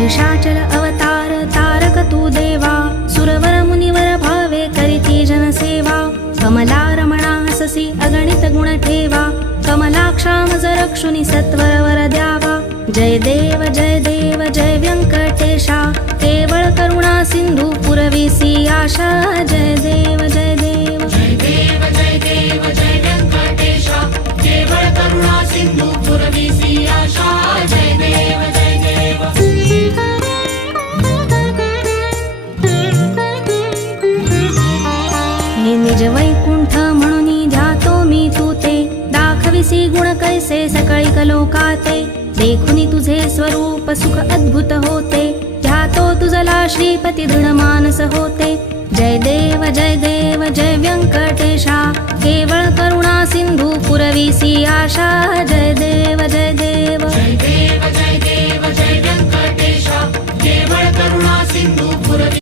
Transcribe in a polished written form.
शेषाचल अवतार तारक तू देवा, सुरवर मुनिवर भावे करीती जनसेवा. कमला रमणाससी अगणित गुण ठेवा, कमलाक्षाम रक्षुनी सत्वर वर द्यावा. जय देव जय व्यंकटेशा, केवळ करुणा सिंधू पुरविसी आशा. जय देव जय देव जय देव जय व्यंकटेशा, केवळ करुणा सिंधू पुरविसी आशा. जय देव जय देव. हे निज वैकुंठ म्हणून ध्यातो मी तू ते, दाखविसी गुण कैसे सकळी कलोकाते. देखुनी तुझे स्वरूप सुख अद्भुत होते, ध्यातो तुझला श्रीपती दृढ मानस होते. जय देव जय व्यंकटेशा, केवळ करुणा सिंधू पुरविसी आशा. जय देव जय देव जय देव जय व्यंकटेशा, केवळ करुणा सिंधू पुरविसी